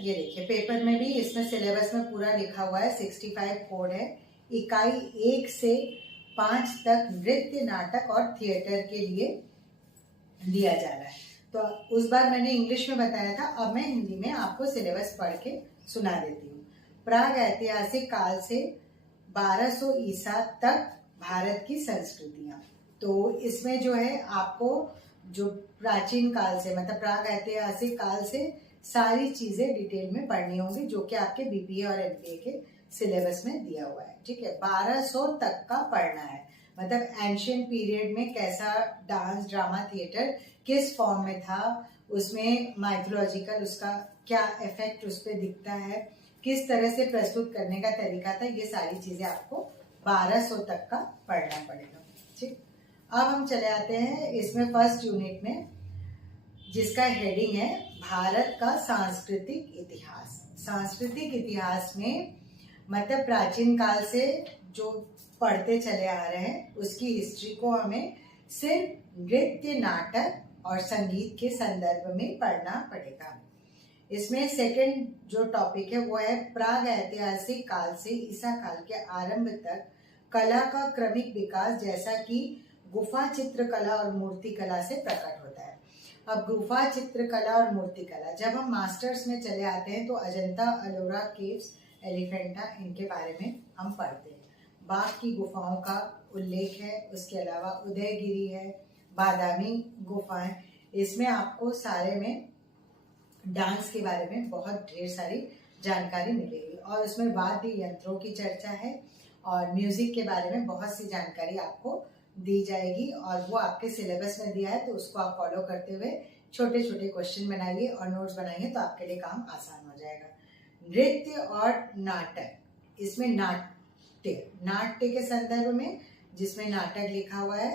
ये देखिए पेपर में भी इसमें सिलेबस में पूरा लिखा हुआ है, 65 कोड है। इकाई 1 से 5 तक नृत्य, नाटक और थिएटर के लिए दिया जा रहा है। तो उस बार मैंने इंग्लिश में बताया था, अब मैं हिंदी में आपको सिलेबस पढ़ के सुना देती हूँ। प्राग ऐतिहासिक काल से 1200 ईसा तक भारत की संस्कृतियां। तो इसमें जो है आपको जो प्राचीन काल से मतलब प्राग ऐतिहासिक काल से सारी चीजें डिटेल में पढ़नी होंगी, जो कि आपके बीपीए और एमपीए के सिलेबस में दिया हुआ है। ठीक है, 1200 तक का पढ़ना है। मतलब एंशियंट पीरियड में कैसा डांस, ड्रामा, थिएटर किस फॉर्म में था, उसमें माइथोलॉजिकल उसका क्या इफेक्ट उस पर दिखता है, किस तरह से प्रस्तुत करने का तरीका था, ये सारी चीजें आपको 1200 तक का पढ़ना पड़ेगा। ठीक, अब हम चले आते हैं इसमें फर्स्ट यूनिट में, जिसका हेडिंग है भारत का सांस्कृतिक इतिहास। सांस्कृतिक इतिहास में मतलब प्राचीन काल से जो पढ़ते चले आ रहे हैं उसकी हिस्ट्री को हमें सिर्फ नृत्य, नाटक और संगीत के संदर्भ में पढ़ना पड़ेगा। इसमें सेकंड जो टॉपिक है वो है प्राग ऐतिहासिक काल से ईसा काल के आरंभ तक कला का क्रमिक विकास, जैसा कि गुफा चित्रकला और मूर्तिकला से प्रकट होता है। अब गुफा चित्रकला और मूर्तिकला, जब हम मास्टर्स में चले आते हैं तो अजंता, एलोरा केव्स, एलिफेंटा, इनके बारे में हम पढ़ते हैं। बाघ की गुफाओं का उल्लेख है, उसके अलावा उदयगिरी है, बादामी गुफाएं। इसमें आपको सारे में डांस के बारे में बहुत ढेर सारी जानकारी मिलेगी और उसमें वाद्य यंत्रों की चर्चा है और म्यूजिक के बारे में बहुत सी जानकारी आपको दी जाएगी और वो आपके सिलेबस में दिया है, तो उसको आप फॉलो करते हुए छोटे छोटे क्वेश्चन बनाइए और नोट्स बनाइए, तो आपके लिए काम आसान हो जाएगा। नृत्य और नाटक, इसमें नाट्य के संदर्भ में जिसमें नाटक लिखा हुआ है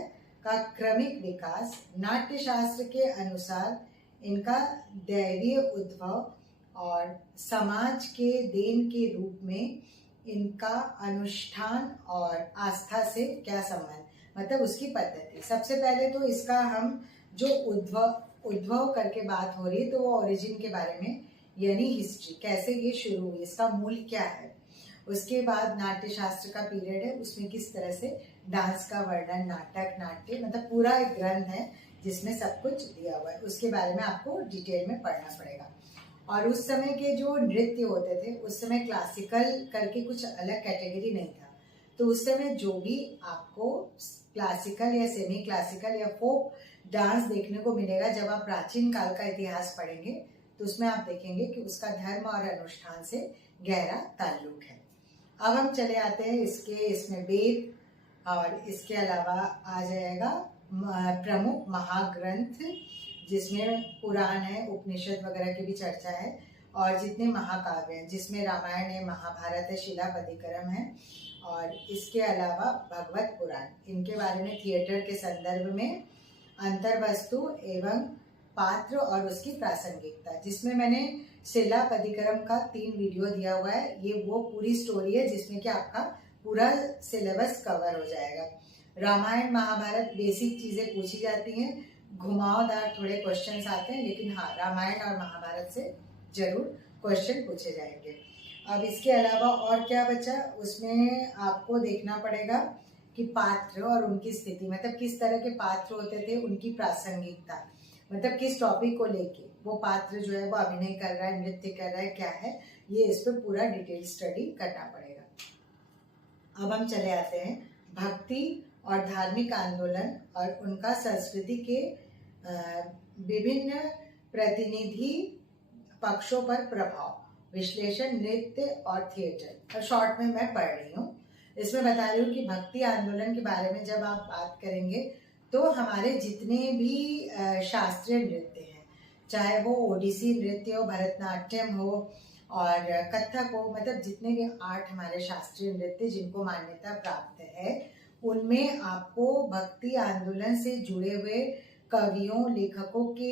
का क्रमिक विकास, नाट्य शास्त्र के अनुसार इनका दैवीय उद्भव और समाज के देन के रूप में इनका अनुष्ठान और आस्था से क्या संबंध, मतलब उसकी पद्धति। सबसे पहले तो इसका हम जो उद्भव करके बात हो रही है तो वो ओरिजिन के बारे में, यानी हिस्ट्री, कैसे ये शुरू हुई, इसका मूल क्या है। उसके बाद नाट्य शास्त्र का पीरियड है, उसमें किस तरह से डांस का वर्णन, नाटक, नाट्य, मतलब पूरा एक ग्रंथ है जिसमें सब कुछ दिया हुआ है, उसके बारे में आपको डिटेल में पढ़ना पड़ेगा। और उस समय के जो नृत्य होते थे, उस समय क्लासिकल करके कुछ अलग कैटेगरी नहीं था, तो उस समय जो भी आपको क्लासिकल या सेमी क्लासिकल या फोक डांस देखने को मिलेगा, जब आप प्राचीन काल का इतिहास पढ़ेंगे तो उसमें आप देखेंगे कि उसका धर्म और अनुष्ठान से गहरा ताल्लुक है। अब हम चले आते हैं इसमें वेद और इसके अलावा आ जाएगा प्रमुख महाग्रंथ, जिसमें पुराण है, उपनिषद वगैरह की भी चर्चा है, और जितने महाकाव्य हैं जिसमें रामायण है, महाभारत है, शिलापतिक्रम है, और इसके अलावा भगवत पुराण, इनके बारे में थिएटर के संदर्भ में अंतर्वस्तु एवं पात्र और उसकी प्रासंगिकता, जिसमें मैंने शिलापतिक्रम का 3 वीडियो दिया हुआ है। ये वो पूरी स्टोरी है जिसमें कि आपका पूरा सिलेबस कवर हो जाएगा। रामायण महाभारत बेसिक चीजें पूछी जाती हैं, घुमावदार थोड़े क्वेश्चंस आते हैं, लेकिन हाँ रामायण और महाभारत से जरूर क्वेश्चन पूछे जाएंगे। अब इसके अलावा और क्या बचा, उसमें आपको देखना पड़ेगा कि पात्र और उनकी स्थिति, मतलब किस तरह के पात्र होते थे, उनकी प्रासंगिकता, मतलब किस टॉपिक को लेके वो पात्र जो है वो अभिनय कर रहा है, नृत्य कर रहा है, क्या है, ये इस पर पूरा डिटेल स्टडी करना पड़ेगा। अब हम चले आते हैं भक्ति और धार्मिक आंदोलन और उनका संस्कृति के विभिन्न प्रतिनिधि पक्षों पर प्रभाव, विश्लेषण, नृत्य और थिएटर। और शॉर्ट में मैं पढ़ रही हूँ, इसमें बता रही हूँ कि भक्ति आंदोलन के बारे में जब आप बात करेंगे तो हमारे जितने भी शास्त्रीय नृत्य हैं, चाहे वो ओडिसी नृत्य हो, भरतनाट्यम हो और कथक हो, मतलब जितने भी 8 हमारे शास्त्रीय नृत्य जिनको मान्यता प्राप्त है, उनमें आपको भक्ति आंदोलन से जुड़े हुए कवियों, लेखकों के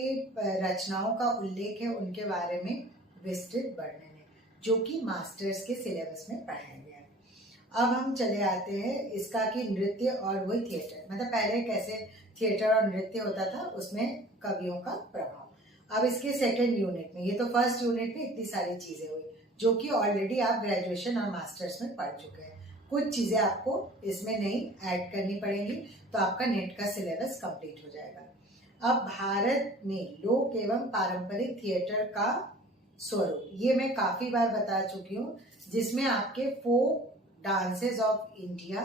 रचनाओं का उल्लेख है, उनके बारे में विस्तृत वर्णन है, जो कि मास्टर्स के सिलेबस में पढ़ाया गया है। अब हम चले आते हैं इसका कि नृत्य और वही थिएटर, मतलब पहले कैसे थिएटर और नृत्य होता था, उसमें कवियों का प्रभाव। अब इसके सेकंड यूनिट में, ये तो फर्स्ट यूनिट में इतनी सारी चीजें हुई जो कि ऑलरेडी आप ग्रेजुएशन और मास्टर्स में पढ़ चुके हैं। कुछ चीजें आपको इसमें नहीं ऐड करनी पड़ेंगी, तो आपका नेट का सिलेबस कंप्लीट हो जाएगा। अब भारत में लोक एवं पारंपरिक थिएटर का स्वरूप, ये मैं काफी बार बता चुकी हूँ, जिसमें आपके फोक डांसेस ऑफ इंडिया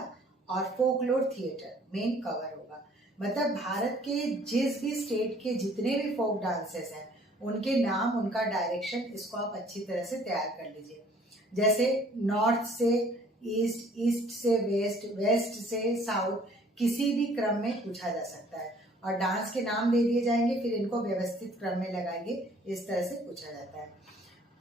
और फोकलोर थिएटर मेन कवर होगा। मतलब भारत के जिस भी स्टेट के जितने भी फोक डांसेस हैं उनके नाम, उनका डायरेक्शन, इसको आप अच्छी तरह से तैयार कर लीजिए। जैसे नॉर्थ से ईस्ट, ईस्ट से वेस्ट, वेस्ट से साउथ, किसी भी क्रम में पूछा जा सकता है और डांस के नाम दे दिए जाएंगे, फिर इनको व्यवस्थित क्रम में लगाएंगे, इस तरह से पूछा जाता है।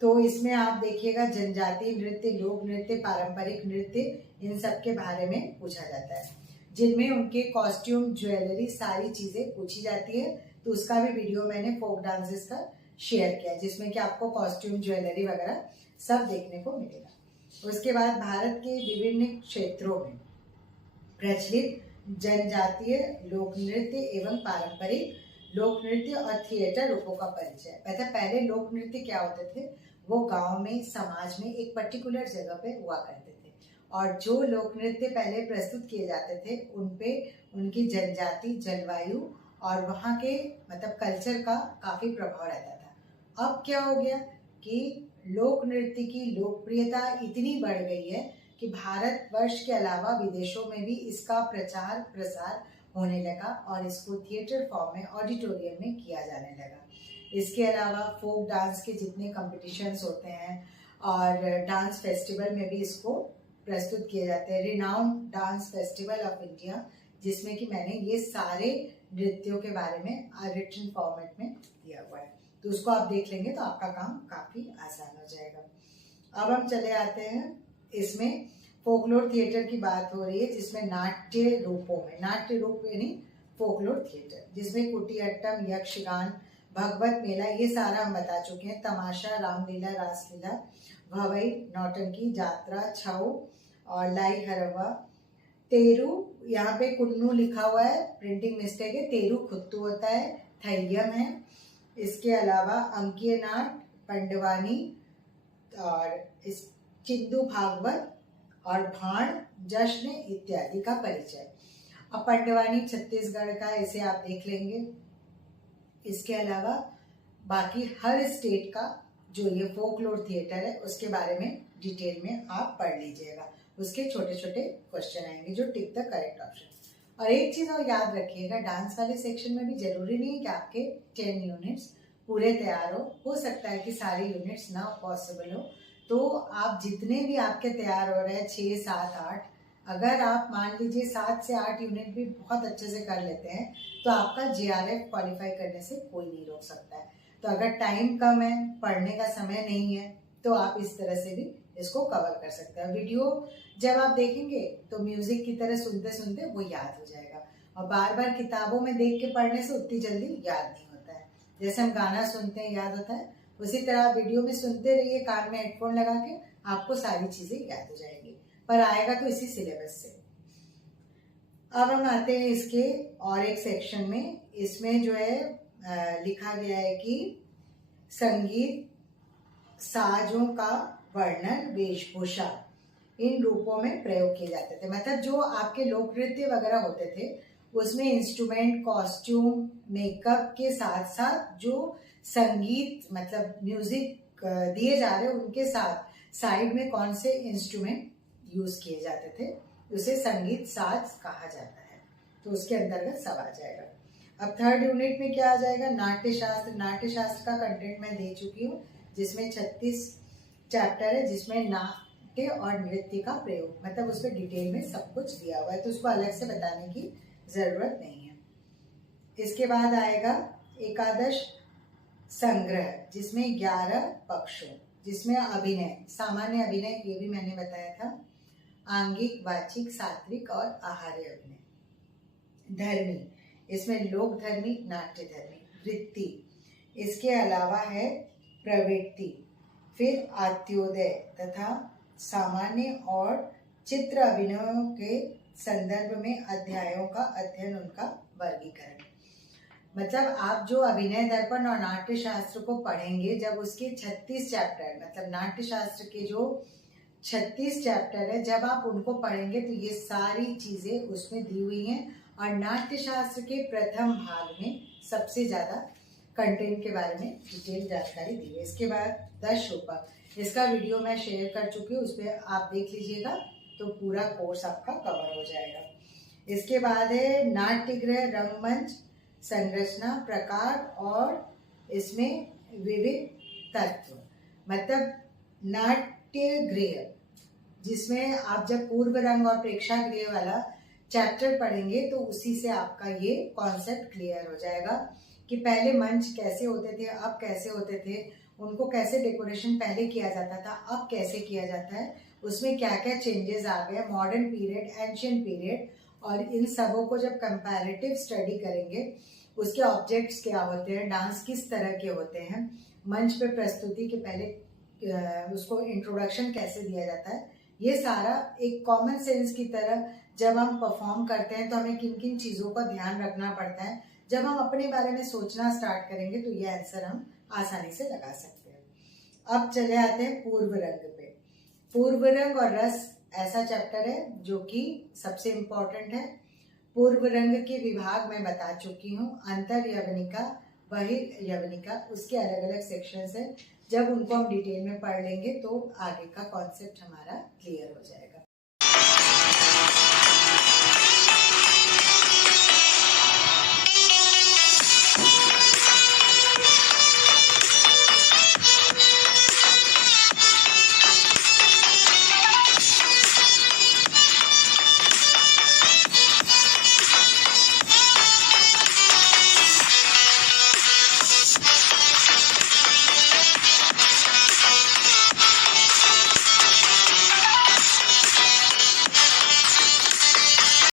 तो इसमें आप देखिएगा जनजातीय नृत्य, लोक नृत्य, पारंपरिक नृत्य, इन सब के बारे में पूछा जाता है, जिनमें उनके कॉस्ट्यूम, ज्वेलरी, सारी चीजें पूछी जाती है। तो उसका भी वीडियो मैंने फोक डांसेस का शेयर किया, जिसमें कि आपको कॉस्ट्यूम, ज्वेलरी वगैरह सब देखने को मिलेगा। उसके बाद भारत के विभिन्न क्षेत्रों में प्रचलित जनजातीय लोक नृत्य एवं पारंपरिक लोक नृत्य और थिएटर रूपों का परिचय। मतलब पहले लोक नृत्य क्या होते थे, वो गांव में, समाज में एक पर्टिकुलर जगह पे हुआ करते थे, और जो लोक नृत्य पहले प्रस्तुत किए जाते थे उन पे उनकी जनजाति, जलवायु और वहाँ के मतलब कल्चर का काफी प्रभाव रहता था। अब क्या हो गया कि लोक नृत्य की लोकप्रियता इतनी बढ़ गई है कि भारतवर्ष के अलावा विदेशों में भी इसका प्रचार प्रसार होने लगा और इसको थिएटर फॉर्म में, ऑडिटोरियम में किया जाने लगा। इसके अलावा फोक डांस के जितने कॉम्पिटिशन्स होते हैं और डांस फेस्टिवल में भी इसको प्रस्तुत किए जाते हैं। Renowned dance festival of India, जिसमें कि मैंने ये सारे नृत्यों के बारे में रिटन फॉर्मेट में दिया हुआ है, तो उसको आप देख लेंगे तो आपका काम काफी आसान हो जाएगा। अब हम चले आते हैं, इसमें फोकलोर थिएटर की बात हो रही है, जिसमें नाट्य रूपों में, नाट्य रूप यानी फोकलोर थिएटर, जिसमें कुटियाट्टम, यक्षगान, भगवत मेला, ये सारा हम बता चुके हैं, तमाशा, रामलीला, रासलीला, भवई, नौटंकी, जात्रा, छऊ और लाई हरवा, तेरू, यहाँ पे कुन्नू लिखा हुआ है, प्रिंटिंग मिस्टेक है, तेरू खुत्तू होता है, थैयम है। इसके अलावा अंकीय नाट, पंडवानी और इस चिंदू भागवत और भाण, जश्न इत्यादि का परिचय। अब पंडवानी छत्तीसगढ़ का, इसे आप देख लेंगे। इसके अलावा बाकी हर स्टेट का जो ये फोकलोर थिएटर है उसके बारे में डिटेल में आप पढ़ लीजिएगा, उसके छोटे छोटे क्वेश्चन आएंगे जो टिक द करेक्ट ऑप्शन। और एक चीज और याद रखिएगा, डांस वाले सेक्शन में भी जरूरी नहीं है कि आपके 10 यूनिट्स पूरे तैयार हो सकता है कि सारे यूनिट्स ना पॉसिबल हो, तो आप जितने भी आपके तैयार हो रहे हैं 6, 7, 8, अगर आप मान लीजिए 7 से 8 यूनिट भी बहुत अच्छे से कर लेते हैं तो आपका JRF क्वालिफाई करने से कोई नहीं रोक सकता है। तो अगर टाइम कम है, पढ़ने का समय नहीं है, तो आप इस तरह से भी इसको कवर कर सकते हैं। वीडियो जब आप देखेंगे तो म्यूजिक की तरह सुनते सुनते वो याद हो जाएगा, और बार बार किताबों में देख के पढ़ने से उतनी जल्दी याद नहीं होता है। जैसे हम गाना सुनते हैं याद होता है, उसी तरह वीडियो में सुनते रहिए, कान में हेडफोन लगा के, आपको सारी चीजें याद हो जाएंगी, पर आएगा तो इसी सिलेबस से। अब हम आते हैं इसके और एक सेक्शन में, इसमें जो है लिखा गया है कि संगीत साजों का वर्णन, वेशभूषा, इन रूपों में प्रयोग किए जाते थे। मतलब जो आपके लोक नृत्य वगैरह होते थे उसमें इंस्ट्रूमेंट, कॉस्ट्यूम, मेकअप के साथ साथ जो संगीत मतलब म्यूजिक दिए जा रहे उनके साथ साइड में कौन से इंस्ट्रूमेंट यूज किए जाते थे, उसे संगीत साज कहा जाता है, तो उसके अंतर्गत सब आ जाएगा। अब थर्ड यूनिट में क्या आ जाएगा, नाट्य शास्त्र। नाट्य शास्त्र का कंटेंट मैं दे चुकी हूँ, जिसमें 36 चैप्टर है, जिसमें नाट्य और नृत्य का प्रयोग, मतलब उसमें डिटेल में सब कुछ दिया हुआ है, तो उसको अलग से बताने की जरूरत नहीं है। इसके बाद आएगा एकादश संग्रह, जिसमें 11 पक्षों, जिसमें अभिनय, सामान्य अभिनय, ये भी मैंने बताया था, आंगिक, वाचिक, सात्विक और आहार्य अभिनय। धर्मी, इसमें लोक धर्मी, नाट्य धर्मी, वृत्ति, इसके अलावा है प्रवृत्ति, फिर आत्योदय तथा सामान्य और चित्र अभिनयों के संदर्भ में अध्यायों का अध्ययन, उनका वर्गीकरण। मतलब आप जो अभिनय दर्पण और नाट्य शास्त्र को पढ़ेंगे, जब उसके 36 चैप्टर, मतलब नाट्य शास्त्र के जो 36 चैप्टर है, जब आप उनको पढ़ेंगे तो ये सारी चीजें उसमें दी हुई हैं। और नाट्य शास्त्र के प्रथम भाग में सबसे ज्यादा कंटेंट के बारे में डिटेल जानकारी दी है। इसके बाद 10 रूपक, इसका वीडियो मैं शेयर कर चुकी हूँ, उस पर आप देख लीजिएगा तो पूरा कोर्स आपका कवर हो जाएगा। इसके बाद है नाट्यगृह रंगमंच संरचना प्रकार और इसमें विविध तत्व, मतलब नाट्यगृह जिसमें आप जब पूर्व रंग और प्रेक्षागृह वाला चैप्टर पढ़ेंगे तो उसी से आपका ये कॉन्सेप्ट क्लियर हो जाएगा कि पहले मंच कैसे होते थे, अब कैसे होते थे, उनको कैसे डेकोरेशन पहले किया जाता था, अब कैसे किया जाता है, उसमें क्या क्या चेंजेस आ गए, मॉडर्न पीरियड, एंशियंट पीरियड। और इन सबों को जब कंपैरेटिव स्टडी करेंगे, उसके ऑब्जेक्ट्स क्या होते हैं, डांस किस तरह के होते हैं, मंच पे प्रस्तुति के पहले उसको इंट्रोडक्शन कैसे दिया जाता है, ये सारा एक कॉमन सेंस की तरह जब हम परफॉर्म करते हैं तो हमें किन किन चीज़ों का ध्यान रखना पड़ता है, जब हम अपने बारे में सोचना स्टार्ट करेंगे तो ये आंसर हम आसानी से लगा सकते हैं। अब चले आते हैं पूर्व रंग पे। पूर्व रंग और रस ऐसा चैप्टर है जो कि सबसे इम्पोर्टेंट है। पूर्व रंग के विभाग मैं बता चुकी हूँ, अंतर यवनिका, बहिर्यवनिका, उसके अलग अलग सेक्शंस हैं। जब उनको हम डिटेल में पढ़ लेंगे तो आगे का कॉन्सेप्ट हमारा क्लियर हो जाएगा।